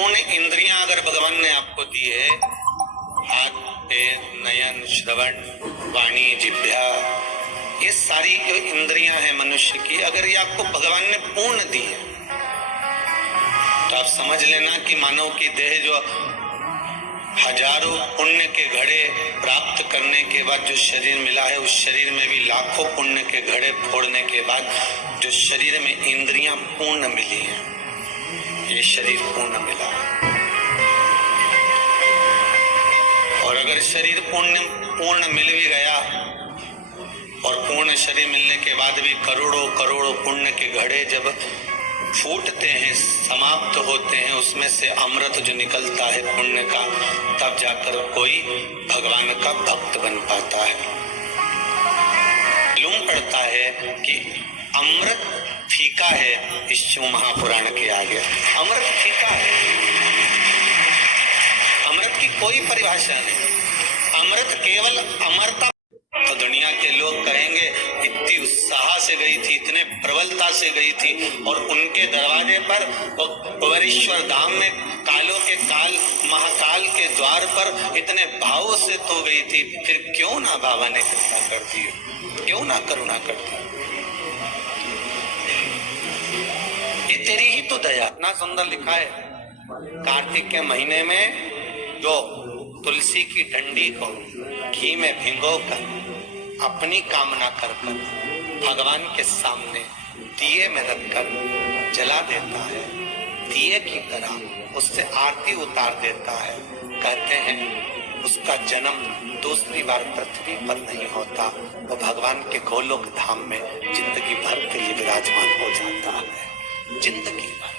पूर्ण इंद्रियां अगर भगवान ने आपको दी है, हाथ पैर नयन श्रवण वाणी जिह्वा, ये सारी जो इंद्रियां हैं मनुष्य की, अगर ये आपको भगवान ने पूर्ण दी है तो आप समझ लेना कि मानव की देह जो हजारों पुण्य के घड़े प्राप्त करने के बाद जो शरीर मिला है, उस शरीर में भी लाखों पुण्य के घड़े फोड़ने के बाद जो शरीर में इंद्रियां पूर्ण मिली हैं, ये शरीर पूर्ण मिला। और अगर शरीर पूर्ण मिल भी गया और पूर्ण शरीर मिलने के बाद भी करोड़ों करोड़ों पुण्य के घड़े जब फूटते हैं, समाप्त होते हैं, उसमें से अमृत जो निकलता है पुण्य का, तब जाकर कोई भगवान का भक्त बन पाता है। मालूम पड़ता है कि अमृत फीका है इस शिव महापुराण के आगे। अमृत फीका है, अमृत की कोई परिभाषा नहीं। अमृत केवल अमरता। तो दुनिया के लोग कहेंगे इतनी उत्साह से गई थी, इतने प्रबलता से गई थी, और उनके दरवाजे पर कुबेरेश्वर धाम में कालों के काल महाकाल के द्वार पर इतने भाव से तो गई थी, फिर क्यों ना बाबा ने कृपा कर दी, क्यों ना करुणा कर दी? ये तेरी ही तो दया। इतना सुंदर लिखा है, कार्तिक के महीने में जो तुलसी की डंडी को घी में भिगोकर अपनी कामना कर भगवान के सामने दिए में रखकर जला देता है, दिए की तरह उससे आरती उतार देता है, कहते हैं उसका जन्म दूसरी बार पृथ्वी पर नहीं होता, वो भगवान के गोलोक धाम में जिंदगी भर के लिए विराजमान हो जाता है। जिंदगी भर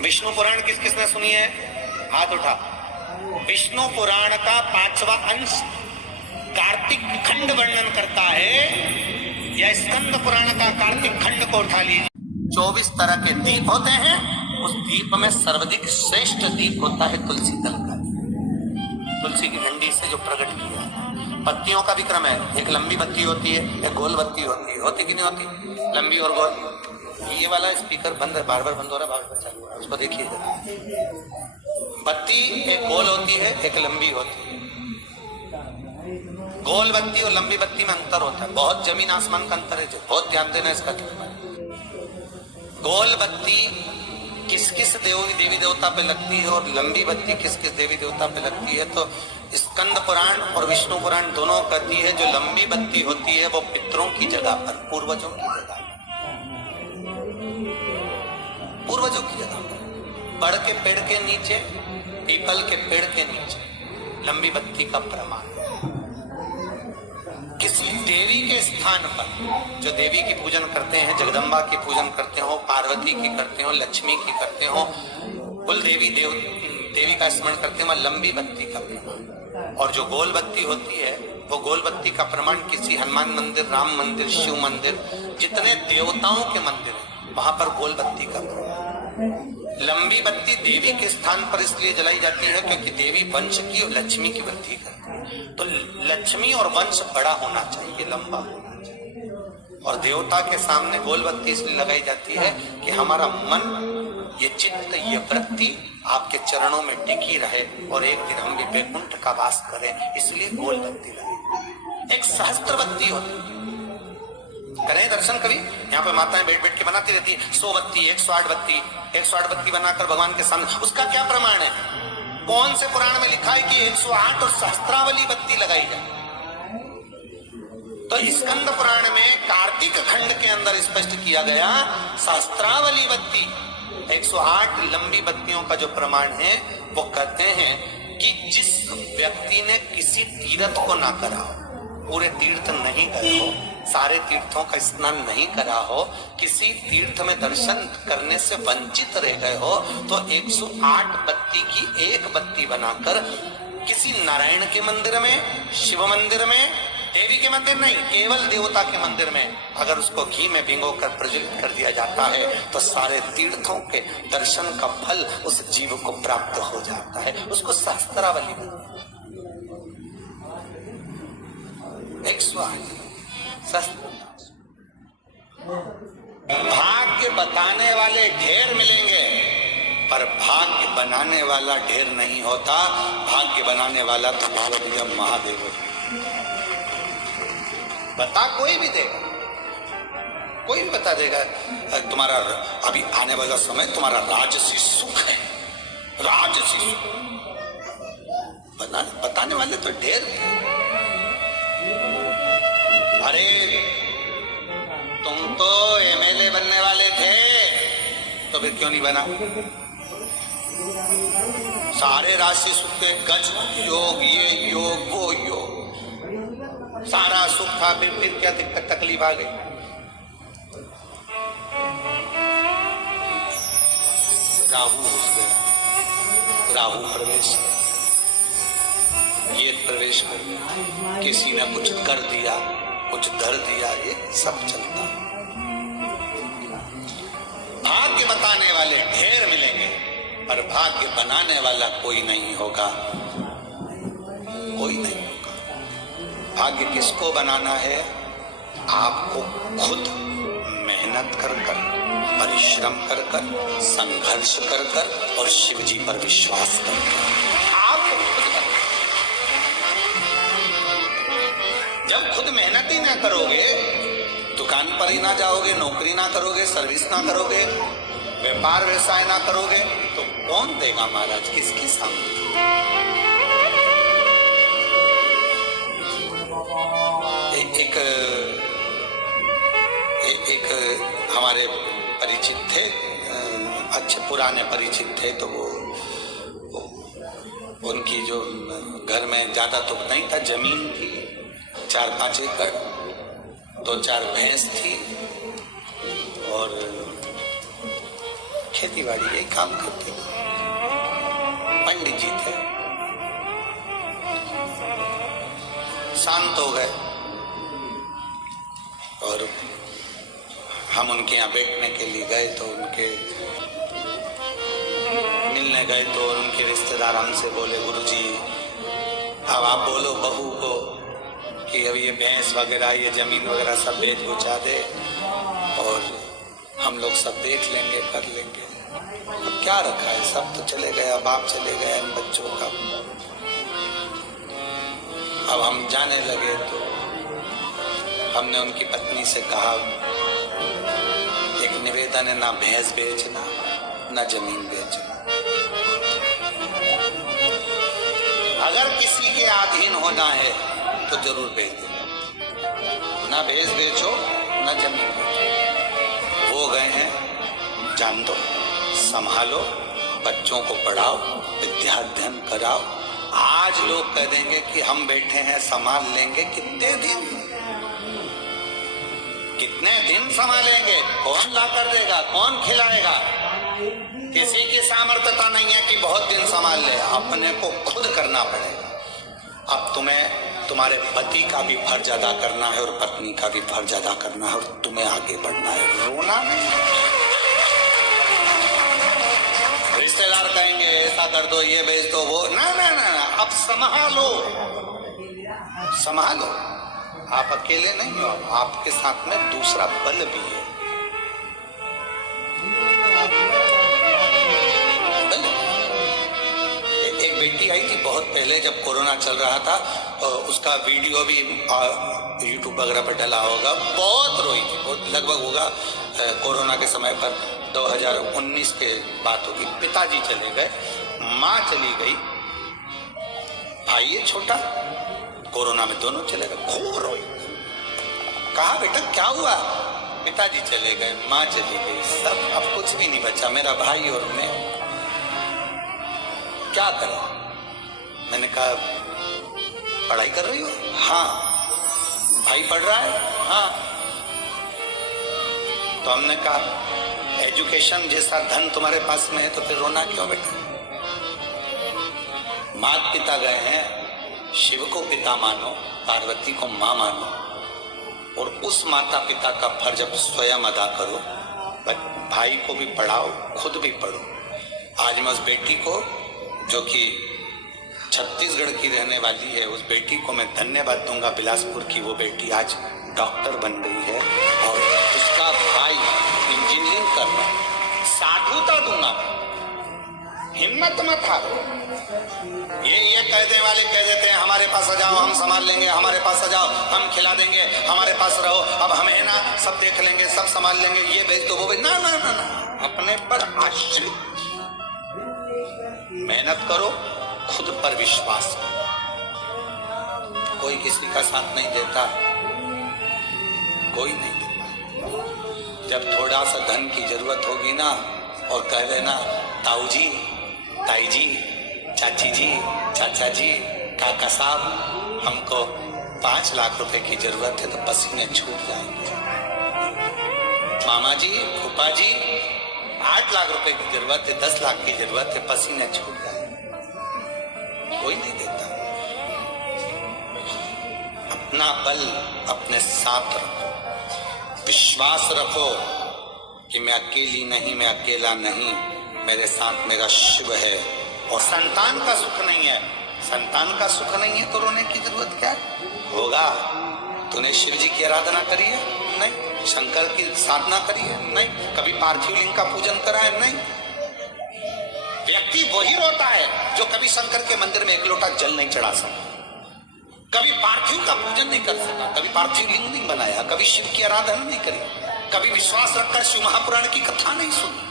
विष्णु पुराण किस किसने सुनी है? हाथ उठा। विष्णु पुराण का 5वां अंश कार्तिक खंड वर्णन करता है, या स्कंद पुराण का कार्तिक खंड को उठा लीजिए। 24 तरह के दीप होते हैं, उस दीप में सर्वाधिक श्रेष्ठ दीप होता है तुलसी दल का। तुलसी की डंडी से जो प्रकट किया। बत्तियों का भी क्रम है, एक लंबी बत्ती होती है, एक गोल बत्ती होती है। होती कि नहीं होती? लंबी और गोल। ये वाला स्पीकर बंद है, बार बार बंद हो रहा है, बार बार चालू हो रहा है, उसको देखिए। बत्ती एक गोल होती है, एक लंबी होती है। गोल बत्ती और लंबी बत्ती में अंतर होता है, बहुत जमीन आसमान का अंतर है, जो बहुत ध्यान देना इसका। गोल बत्ती किस किस देवी देवता पे लगती है और लंबी बत्ती किस किस देवी देवता पे लगती है? तो स्कंद पुराण और विष्णु पुराण दोनों कहती है जो लंबी बत्ती होती है वो पितरों की जगह पर, पूर्वजों की जगह, पूर्वजों की जगह पर, बड़ के पेड़ के नीचे, पीपल के पेड़ के नीचे लंबी बत्ती का प्रमाण। किसी देवी के स्थान पर, जो देवी की पूजन करते हैं, जगदम्बा की पूजन करते हो, पार्वती की करते हो, लक्ष्मी की करते हो, कुल देवी का स्मरण करते हैं, लंबी बत्ती का प्रमाण। और जो गोल बत्ती होती है वो गोल बत्ती का प्रमाण किसी हनुमान मंदिर, राम मंदिर, शिव मंदिर, जितने देवताओं के मंदिर है वहां पर गोल बत्ती का प्रमाण। लंबी बत्ती देवी के स्थान पर इसलिए जलाई जाती है क्योंकि देवी वंश की और लक्ष्मी की वृद्धि करती है, तो लक्ष्मी और वंश बड़ा होना चाहिए, लंबा होना चाहिए। और देवता के सामने गोल बत्ती इसलिए लगाई जाती है कि हमारा मन, ये चित्त, ये वृत्ति आपके चरणों में टिकी रहे और एक दिन हम भी वैकुंठ का वास करें, इसलिए गोल बत्ती लगी। एक सहस्त्र बत्ती होती है, करें दर्शन कभी, यहाँ पे माताएं बैठ बैठ के बनाती रहती है 100 बत्ती, 108 बत्ती, 108 बत्ती बनाकर भगवान के सामने। उसका क्या प्रमाण है? कौन से पुराण में लिखा है कि 108 और सहस्त्रावली बत्ती लगाई जाए? तो स्कंद पुराण में कार्तिक खंड के अंदर स्पष्ट किया गया, सहस्त्रावली बत्ती, 108 लंबी बत्तियों का जो प्रमाण है वो कहते हैं कि जिस व्यक्ति ने किसी तीर्थ को ना करा हो, पूरे तीर्थ नहीं गए हो, सारे तीर्थों का स्नान नहीं करा हो, किसी तीर्थ में दर्शन करने से वंचित रह गए हो, तो 108 बत्ती की एक बत्ती बनाकर किसी नारायण के मंदिर में, शिव मंदिर में, देवी के मंदिर नहीं, केवल देवता के मंदिर में अगर उसको घी में भिगो कर प्रज्वलित कर दिया जाता है तो सारे तीर्थों के दर्शन का फल उस जीव को प्राप्त हो जाता है। उसको सहस्त्रावली 108 भाग्य बताने वाले ढेर मिलेंगे, पर भाग्य बनाने वाला ढेर नहीं होता। भाग्य बनाने वाला तो भगवान महादेव बता, कोई भी देगा, कोई भी बता देगा। तुम्हारा अभी आने वाला समय तुम्हारा राजसी सुख है, राजसी सुख बताने वाले तो ढेर। अरे तुम तो एमएलए बनने वाले थे, तो फिर क्यों नहीं बना? सारे राशि सुख के गज योग, ये योग वो योग, सारा सुख था, फिर क्या दिक्कत तकलीफ आ गई? राहु घुस गया, राहु प्रवेश, ये प्रवेश कर गया, किसी ने कुछ कर दिया, कुछ धर दिया, ये सब चलता। भाग्य बताने वाले ढेर मिलेंगे, पर भाग्य बनाने वाला कोई नहीं होगा, कोई नहीं होगा। भाग्य किसको बनाना है? आपको खुद मेहनत कर कर, परिश्रम कर कर, संघर्ष कर कर और शिव जी पर विश्वास कर कर आपको खुद बनाना। जब खुद मेहनत ही ना करोगे, दुकान पर ही ना जाओगे, नौकरी ना करोगे, सर्विस ना करोगे, व्यापार व्यवसाय ना करोगे, तो कौन देगा महाराज? किसकी सामने? एक हमारे परिचित थे, अच्छे पुराने परिचित थे, तो वो उनकी जो घर में ज्यादा तो नहीं था, जमीन थी 4-5 एकड़, 2-4 भैंस थी और खेती बाड़ी यही काम करते थे। पंडित जी थे, शांत हो गए और हम उनके यहाँ बैठने के लिए गए, तो उनके मिलने गए तो उनके रिश्तेदार हमसे बोले, गुरुजी अब आप बोलो बहू को कि अब ये भैंस वगैरह, ये जमीन वगैरह सब बेच बुचा दे और हम लोग सब देख लेंगे, कर लेंगे। अब क्या रखा है, सब तो चले गए, अब आप चले गए इन बच्चों का। अब हम जाने लगे तो हमने उनकी पत्नी से कहा, एक निवेदन है, ना भैंस बेचना, ना जमीन बेचना। अगर किसी के अधीन होना है तो जरूर बेच दो, ना भैंस बेचो ना जमीन बेचो। वो गए हैं, जान दो, संभालो, बच्चों को पढ़ाओ, विद्या अध्ययन कराओ। आज लोग कह देंगे कि हम बैठे हैं संभाल लेंगे, कितने दिन संभालेंगे? कौन ला कर देगा, कौन खिलाएगा? किसी की सामर्थ्यता नहीं है कि बहुत दिन संभाल ले, अपने को खुद करना पड़ेगा। अब तुम्हें तुम्हारे पति का भी फर्ज अदा करना है और पत्नी का भी फर्ज अदा करना है, और तुम्हें आगे बढ़ना है, रोना नहीं। रिश्तेदार कहेंगे ऐसा कर दो, ये भेज दो, वो ना ना ना, अब संभालो, संभालो। आप अकेले नहीं हो, आपके साथ में दूसरा बल भी है। एक बेटी आई थी बहुत पहले, जब कोरोना चल रहा था, उसका वीडियो भी यूट्यूब वगैरह पर डला होगा, बहुत रोई थी, बहुत, लगभग होगा कोरोना के समय पर 2019 के बात होगी। पिताजी चले गए, माँ चली गई, भाई है छोटा, कोरोना में दोनों चले गए, खूब रोई। कहा बेटा क्या हुआ? पिताजी चले गए, माँ चली गई, सब, अब कुछ भी नहीं बचा, मेरा भाई और मैं, क्या करें? मैंने कहा पढ़ाई कर रही हो? हाँ। भाई पढ़ रहा है? हाँ। तो हमने कहा एजुकेशन जैसा धन तुम्हारे पास में है तो फिर रोना क्यों बेटा? माता पिता गए हैं, शिव को पिता मानो, पार्वती को माँ मानो, और उस माता पिता का फर्ज अब स्वयं अदा करो। भाई को भी पढ़ाओ, खुद भी पढ़ो। आज मैं उस बेटी को, जो कि छत्तीसगढ़ की रहने वाली है, उस बेटी को मैं धन्यवाद दूंगा। बिलासपुर की वो बेटी आज डॉक्टर बन गई है और उसका भाई इंजीनियरिंग कर रहा है। साधुता दूंगा, हिम्मत मत हारो। ये कहने वाले कह देते हैं हमारे पास आ जाओ हम संभाल लेंगे, हमारे पास आ जाओ हम खिला देंगे, हमारे पास रहो, अब हमें ना सब देख लेंगे, सब संभाल लेंगे, ये भेज दो वो भेज। ना ना ना ना, अपने पर आश्रित, मेहनत करो, खुद पर विश्वास करो। कोई किसी का साथ नहीं देता, कोई नहीं देता। जब थोड़ा सा धन की जरूरत होगी ना और कह देना ताऊ जी, ताई जी, चाची जी, चाचा जी, काका साहब, हमको 5 लाख रुपए की जरूरत है, तो पसीने छूट जाएंगे। मामा जी, फूफा जी, 8 लाख रुपए की जरूरत है, 10 लाख की जरूरत है, पसीने छूट जाएंगे। कोई नहीं देता। अपना बल अपने साथ रखो, विश्वास रखो कि मैं अकेली नहीं, मैं अकेला नहीं, मेरे साथ मेरा शिव है। और संतान का सुख नहीं है, संतान का सुख नहीं है तो रोने की जरूरत क्या है? होगा। तूने शिव जी की आराधना करी है? नहीं। शंकर की साधना करी है? नहीं। कभी पार्थिव लिंग का पूजन करा है? नहीं। व्यक्ति वही रोता है जो कभी शंकर के मंदिर में एक लोटा जल नहीं चढ़ा सका, कभी पार्थिव का पूजन नहीं कर सका, कभी पार्थिव लिंग नहीं बनाया, कभी शिव की आराधना नहीं करी, कभी विश्वास रखकर शिव महापुराण की कथा नहीं सुनी।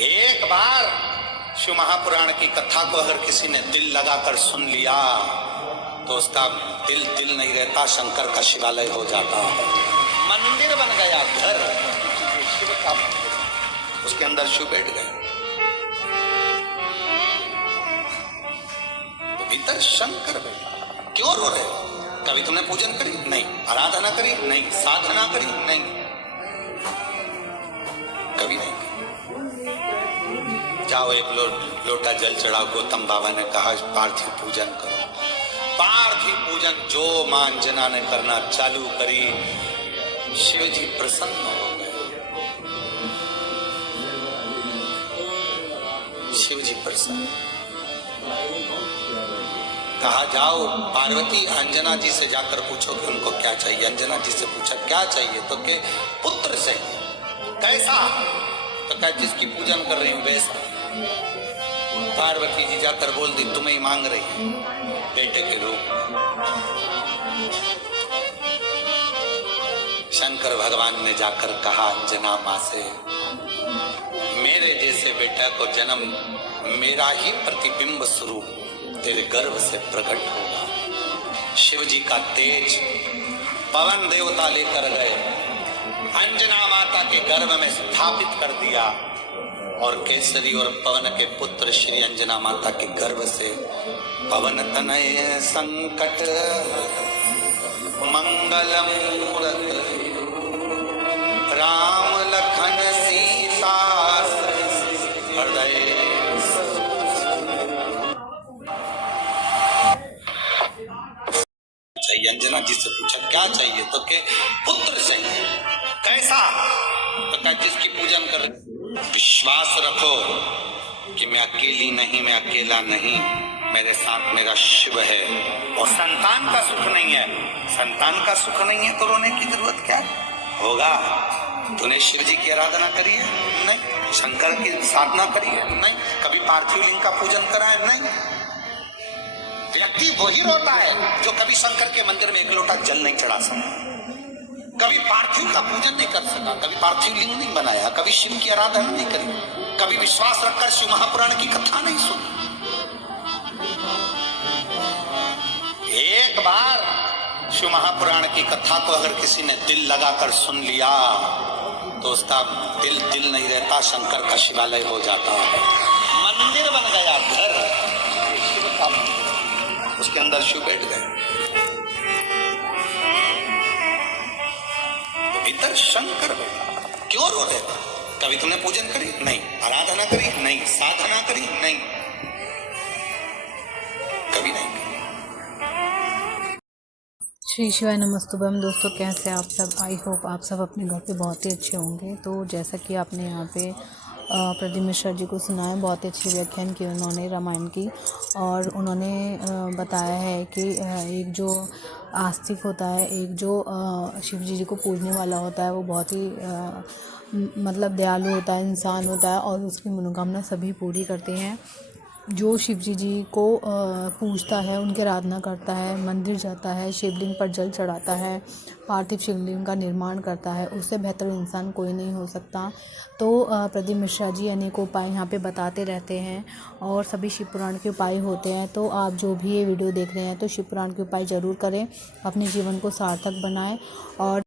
एक बार शिव महापुराण की कथा को अगर किसी ने दिल लगाकर सुन लिया तो उसका दिल दिल नहीं रहता, शंकर का शिवालय हो जाता, मंदिर बन गया, घर शिव का, उसके अंदर शिव बैठ गए, तो भीतर शंकर बैठा। क्यों रो रहे? कभी तुमने पूजन करी? नहीं। आराधना करी? नहीं। साधना करी? नहीं, कभी नहीं। जाओ एक लोटा जल चढ़ाओ। गौतम बाबा ने कहा पार्थिव पूजन करो। पार्थिव पूजन जो मां अंजना ने करना चालू करी, शिव जी प्रसन्न हो गए। शिव जी प्रसन्न, कहा जाओ पार्वती अंजना जी से जाकर पूछो कि उनको क्या चाहिए। अंजना जी से पूछा क्या चाहिए, तो के पुत्र चाहिए। कैसा? तो कहा जिसकी पूजन कर रही हूं वैसा। पार्वती जी जाकर बोल दी तुम्हें ही मांग रही है बेटे के रूप। शंकर भगवान ने जाकर कहा अंजना मां से, मेरे जैसे बेटा को जन्म मेरा ही प्रतिबिंब स्वरूप तेरे गर्भ से प्रकट होगा। शिव जी का तेज पवन देवता लेकर गए, अंजना माता के गर्भ में स्थापित कर दिया और केसरी और पवन के पुत्र श्री अंजना माता के गर्भ से पवन तनय संकट मंगल मूरत राम लखन सीता हृदय। अंजना जी से पूछा क्या चाहिए, तो के पुत्र चाहिए। कैसा? तो क्या जिसकी पूजन कर। विश्वास रखो कि मैं अकेली नहीं, मैं अकेला नहीं, मेरे साथ मेरा शिव है। और संतान का सुख नहीं है, संतान का सुख नहीं है तो रोने की जरूरत क्या है? होगा। तूने शिव जी की आराधना करी है? नहीं। शंकर की साधना करी है? नहीं। कभी पार्थिव लिंग का पूजन करा है? नहीं। व्यक्ति वही रोता है जो कभी शंकर के मंदिर में एक लोटा जल नहीं चढ़ा सका, कभी पार्थिव का पूजन नहीं कर सका, कभी पार्थिव लिंग नहीं बनाया, कभी शिव की आराधना नहीं करी, कभी विश्वास रखकर शिव महापुराण की कथा नहीं सुनी। एक बार शिव महापुराण की कथा को अगर किसी ने दिल लगाकर सुन लिया तो उसका दिल दिल नहीं रहता, शंकर का शिवालय हो जाता, मंदिर बन गया, घर शिव का, उसके अंदर शिव बैठ गए। भीतर शंकर बैठा, क्यों रो रहे थे? कभी तुमने पूजन करी? नहीं। आराधना करी? नहीं। साधना करी? नहीं, कभी नहीं। श्री शिवाय नमस्तुभ्यम। दोस्तों कैसे आप सब? आई होप आप सब अपने घर पे बहुत ही अच्छे होंगे। तो जैसा कि आपने यहाँ पे प्रदीप मिश्रा जी को सुना है, बहुत ही अच्छी व्याख्यान की उन्होंने रामायण की, और उन्होंने बताया है कि एक जो आस्तिक होता है, एक जो शिव जी को पूजने वाला होता है, वो बहुत ही मतलब दयालु होता है, इंसान होता है, और उसकी मनोकामना सभी पूरी करते हैं। जो शिव जी को पूजता है, उनकी आराधना करता है, मंदिर जाता है, शिवलिंग पर जल चढ़ाता है, पार्थिव शिवलिंग का निर्माण करता है, उससे बेहतर इंसान कोई नहीं हो सकता। तो प्रदीप मिश्रा जी अनेकों उपाय यहाँ पे बताते रहते हैं, और सभी शिव पुराण के उपाय होते हैं। तो आप जो भी ये वीडियो देख रहे हैं, तो शिव पुराण के उपाय ज़रूर करें, अपने जीवन को सार्थक बनाएं। और